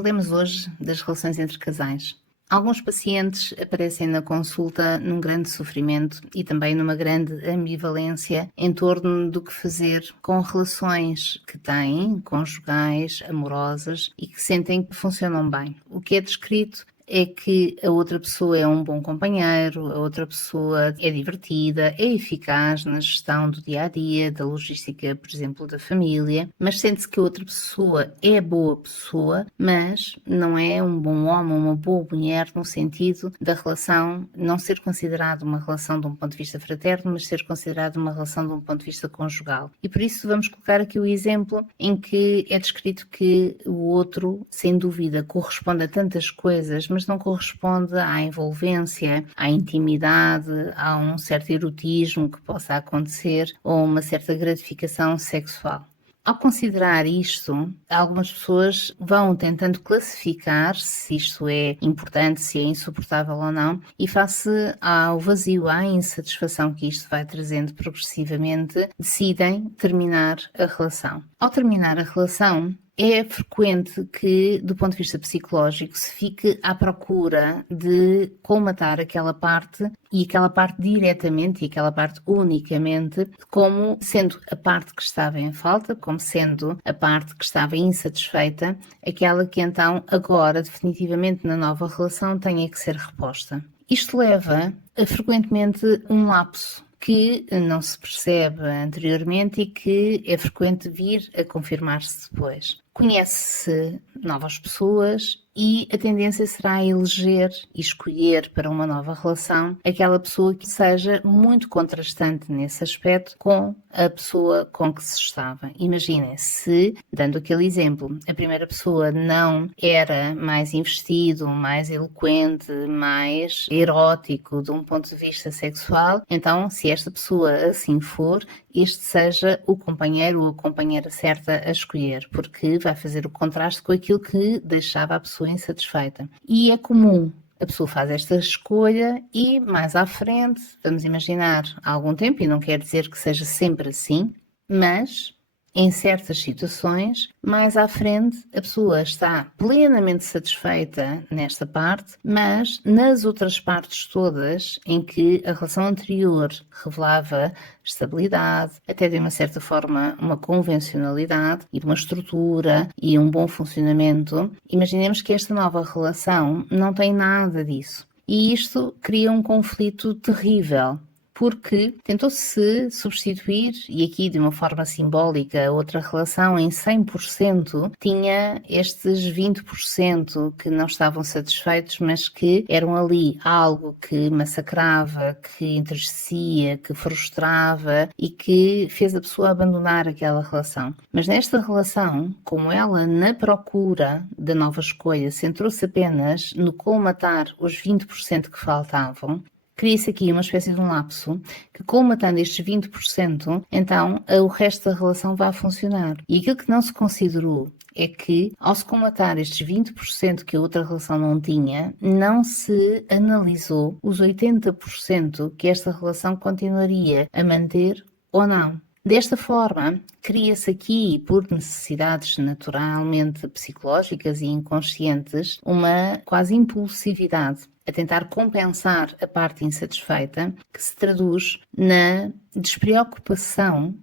Falemos hoje das relações entre casais. Alguns pacientes aparecem na consulta num grande sofrimento e também numa grande ambivalência em torno do que fazer com relações que têm, conjugais, amorosas e que sentem que funcionam bem. O que é descrito é que a outra pessoa é um bom companheiro, a outra pessoa é divertida, é eficaz na gestão do dia-a-dia, da logística, por exemplo, da família, mas sente-se que a outra pessoa é boa pessoa, mas não é um bom homem, uma boa mulher no sentido da relação não ser considerada uma relação de um ponto de vista fraterno, mas ser considerada uma relação de um ponto de vista conjugal. E por isso vamos colocar aqui o exemplo em que é descrito que o outro, sem dúvida, corresponde a tantas coisas, mas não corresponde à envolvência, à intimidade, a um certo erotismo que possa acontecer ou uma certa gratificação sexual. Ao considerar isto, algumas pessoas vão tentando classificar se isto é importante, se é insuportável ou não, e face ao vazio, à insatisfação que isto vai trazendo progressivamente, decidem terminar a relação. Ao terminar a relação, é frequente que, do ponto de vista psicológico, se fique à procura de colmatar aquela parte e aquela parte diretamente e aquela parte unicamente como sendo a parte que estava em falta, como sendo a parte que estava insatisfeita, aquela que então agora definitivamente na nova relação tenha que ser reposta. Isto leva a frequentemente um lapso que não se percebe anteriormente e que é frequente vir a confirmar-se depois. Conhece-se novas pessoas e a tendência será eleger e escolher para uma nova relação aquela pessoa que seja muito contrastante nesse aspecto com a pessoa com que se estava. Imaginem, se, dando aquele exemplo, a primeira pessoa não era mais investido, mais eloquente, mais erótico de um ponto de vista sexual, então se esta pessoa assim for, este seja o companheiro ou a companheira certa a escolher, porque vai fazer o contraste com aquilo que deixava a pessoa insatisfeita. E é comum a pessoa faz esta escolha e mais à frente, vamos imaginar há algum tempo, e não quer dizer que seja sempre assim, mas em certas situações, mais à frente, a pessoa está plenamente satisfeita nesta parte, mas nas outras partes todas em que a relação anterior revelava estabilidade, até de uma certa forma uma convencionalidade e uma estrutura e um bom funcionamento, imaginemos que esta nova relação não tem nada disso. E isto cria um conflito terrível, porque tentou-se substituir, e aqui de uma forma simbólica, outra relação em 100% tinha estes 20% que não estavam satisfeitos, mas que eram ali algo que massacrava, que entristecia, que frustrava e que fez a pessoa abandonar aquela relação. Mas nesta relação, como ela na procura da nova escolha centrou-se apenas no colmatar os 20% que faltavam, cria-se aqui uma espécie de um lapso que, colmatando estes 20%, então o resto da relação vai funcionar. E aquilo que não se considerou é que, ao se colmatar estes 20% que a outra relação não tinha, não se analisou os 80% que esta relação continuaria a manter ou não. Desta forma, cria-se aqui, por necessidades naturalmente psicológicas e inconscientes, uma quase impulsividade a tentar compensar a parte insatisfeita, que se traduz na despreocupação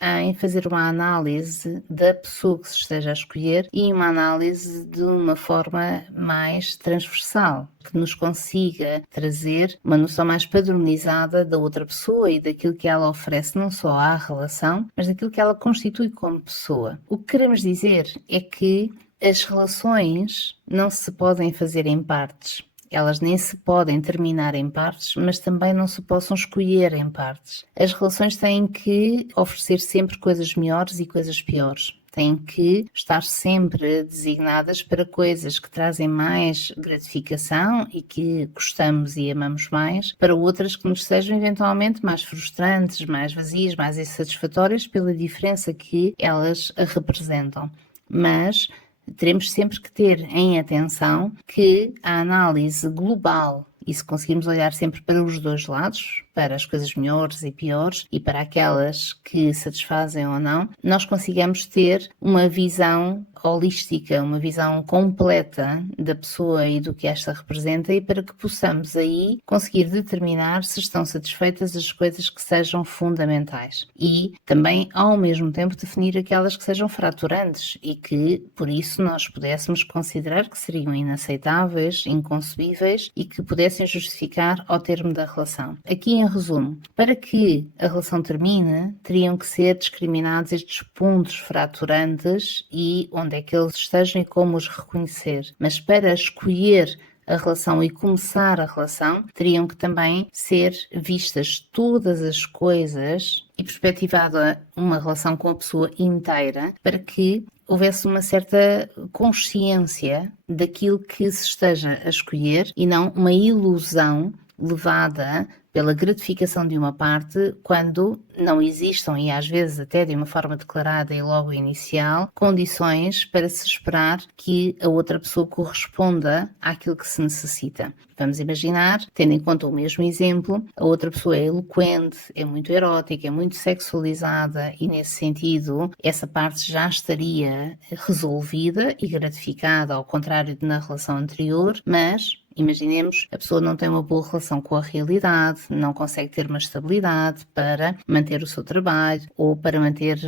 em fazer uma análise da pessoa que se esteja a escolher e uma análise de uma forma mais transversal, que nos consiga trazer uma noção mais padronizada da outra pessoa e daquilo que ela oferece não só à relação, mas daquilo que ela constitui como pessoa. O que queremos dizer é que as relações não se podem fazer em partes. Elas nem se podem terminar em partes, mas também não se possam escolher em partes. As relações têm que oferecer sempre coisas melhores e coisas piores. Têm que estar sempre designadas para coisas que trazem mais gratificação e que gostamos e amamos mais, para outras que nos sejam eventualmente mais frustrantes, mais vazias, mais insatisfatórias pela diferença que elas representam. Mas teremos sempre que ter em atenção que a análise global, e se conseguirmos olhar sempre para os dois lados, para as coisas melhores e piores e para aquelas que satisfazem ou não, nós consigamos ter uma visão holística, uma visão completa da pessoa e do que esta representa, e para que possamos aí conseguir determinar se estão satisfeitas as coisas que sejam fundamentais e também ao mesmo tempo definir aquelas que sejam fraturantes e que por isso nós pudéssemos considerar que seriam inaceitáveis, inconcebíveis e que pudessem justificar ao termo da relação. Aqui em resumo, para que a relação termine, teriam que ser discriminados estes pontos fraturantes e onde é que eles estejam e como os reconhecer. Mas para escolher a relação e começar a relação, teriam que também ser vistas todas as coisas e perspectivada uma relação com a pessoa inteira para que houvesse uma certa consciência daquilo que se esteja a escolher e não uma ilusão levada pela gratificação de uma parte quando não existam, e às vezes até de uma forma declarada e logo inicial, condições para se esperar que a outra pessoa corresponda àquilo que se necessita. Vamos imaginar, tendo em conta o mesmo exemplo, a outra pessoa é eloquente, é muito erótica, é muito sexualizada e nesse sentido essa parte já estaria resolvida e gratificada, ao contrário de na relação anterior, mas imaginemos, a pessoa não tem uma boa relação com a realidade, não consegue ter uma estabilidade para manter o seu trabalho ou para manter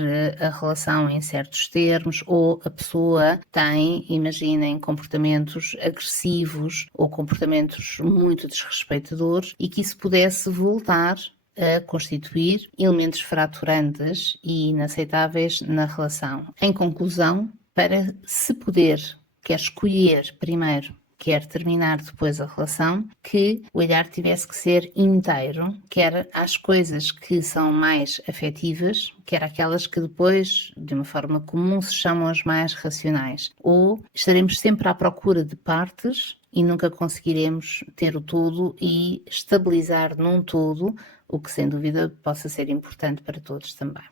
a relação em certos termos, ou a pessoa tem, imaginem, comportamentos agressivos ou comportamentos muito desrespeitadores e que isso pudesse voltar a constituir elementos fraturantes e inaceitáveis na relação. Em conclusão, para se poder, quer escolher primeiro, quer terminar depois a relação, que o olhar tivesse que ser inteiro, quer às coisas que são mais afetivas, quer aquelas que depois, de uma forma comum, se chamam as mais racionais. Ou estaremos sempre à procura de partes e nunca conseguiremos ter o todo e estabilizar num todo, o que sem dúvida possa ser importante para todos também.